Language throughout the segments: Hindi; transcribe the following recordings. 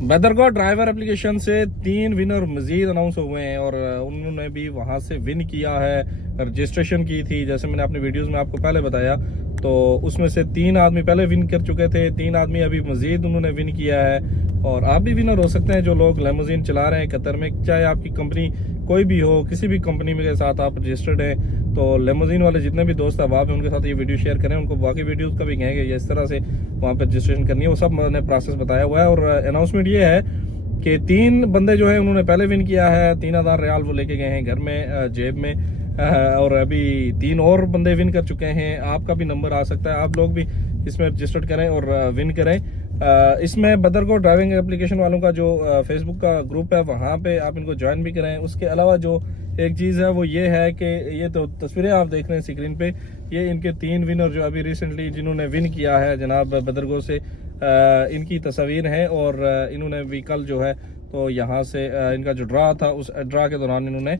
बदरगाह ड्राइवर एप्लीकेशन से 3 विनर मजीद अनाउंस हुए हैं और उन्होंने भी वहां से विन किया है। रजिस्ट्रेशन की थी, जैसे मैंने अपनी वीडियोस में आपको पहले बताया, तो उसमें से 3 आदमी पहले विन कर चुके थे, 3 आदमी अभी मजीद उन्होंने विन किया है। और आप भी विनर हो सकते हैं जो लोग लेमोजीन चला रहे हैं कतर में, चाहे आपकी कंपनी कोई भी हो, किसी भी कंपनी में के साथ आप रजिस्टर्ड हैं। तो लेमोजीन वाले जितने भी दोस्त अहबाब हैं उनके साथ ये वीडियो शेयर करें, उनको बाकी वीडियोस का भी कहेंगे ये इस तरह से वहाँ पर रजिस्ट्रेशन करनी है, वो सब मैंने प्रोसेस बताया हुआ है। और अनाउंसमेंट ये है कि 3 बंदे जो है उन्होंने पहले विन किया है, 3000 रियाल वो लेके गए हैं घर में जेब में, और अभी 3 और बंदे विन कर चुके हैं। आपका भी नंबर आ सकता है, आप लोग भी इसमें रजिस्टर्ड करें और विन करें। इसमें बदरगाह ड्राइविंग एप्लीकेशन वालों का जो फेसबुक का ग्रुप है वहाँ पे आप इनको ज्वाइन भी करें। उसके अलावा जो एक चीज़ है वो ये है कि ये तो तस्वीरें आप देख रहे हैं स्क्रीन पे, ये इनके 3 विनर जो अभी रिसेंटली जिन्होंने विन किया है जनाब बदरगाह से, इनकी तस्वीर है। और इन्होंने भी कल जो है तो यहाँ से इनका जो ड्रा था उस ड्रा के दौरान इन्होंने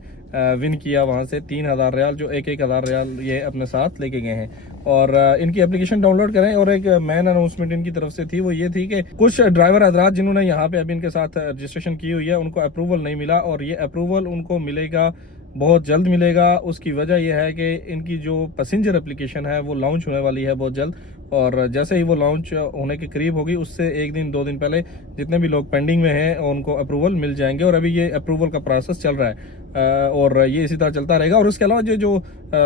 विन किया वहाँ से 3000 रियाल, जो 1000 रियाल ये अपने साथ लेके गए हैं। और इनकी एप्लीकेशन डाउनलोड करें। और एक मेन अनाउंसमेंट इनकी तरफ से थी, वो ये थी कि कुछ ड्राइवर हजरात जिन्होंने यहाँ पे अभी इनके साथ रजिस्ट्रेशन की हुई है उनको अप्रूवल नहीं मिला, और ये अप्रूवल उनको मिलेगा, बहुत जल्द मिलेगा। उसकी वजह यह है कि इनकी जो पैसेंजर एप्लीकेशन है वो लॉन्च होने वाली है बहुत जल्द, और जैसे ही वो लॉन्च होने के करीब होगी उससे 1 दिन 2 दिन पहले जितने भी लोग पेंडिंग में हैं उनको अप्रूवल मिल जाएंगे। और अभी ये अप्रूवल का प्रोसेस चल रहा है, और ये इसी तरह चलता रहेगा। और उसके अलावा जो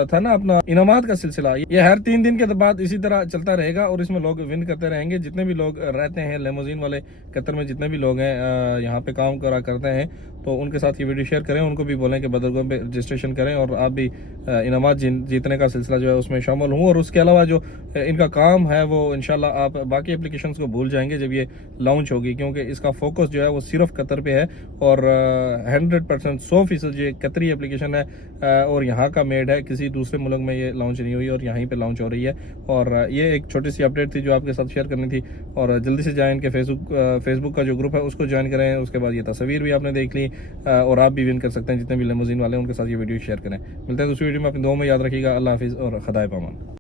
था ना अपना इनामात का सिलसिला, ये हर 3 दिन के बाद इसी तरह चलता रहेगा, और इसमें लोग विन करते रहेंगे। जितने भी लोग रहते हैं लेमोजीन वाले कतर में, जितने भी लोग हैं यहाँ पे काम करा करते हैं, तो उनके साथ ये वीडियो शेयर करें, उनको भी बोलें कि बदरगाह पे रजिस्ट्रेशन करें और आप भी इनामात जीतने का सिलसिला जो है उसमें शामिल हूँ। और उसके अलावा जो इनका काम है वो इंशाल्लाह आप बाकी एप्लीकेशंस को भूल जाएंगे जब ये लॉन्च होगी, क्योंकि इसका फोकस जो है वो सिर्फ कतर पे है। और 100% 100% ये कतरी एप्लीकेशन है, और यहाँ का मेड है, किसी दूसरे मुल्क में ये लॉन्च नहीं हुई और यहीं पे लॉन्च हो रही है। और ये एक छोटी सी अपडेट थी जो आपके साथ शेयर करनी थी। और जल्दी से जाएं इनके फेसबुक का जो ग्रुप है उसको ज्वाइन करें। उसके बाद ये तस्वीर भी आपने देख ली, और आप भी विन कर सकते हैं। जितने भी लेमोजीन वाले हैं उनके साथ ये वीडियो शेयर करें। मिलते हैं दूसरी वीडियो में, अपनी दुआ में याद रखिएगा। अल्लाह हाफिज़ और खुदा पामान।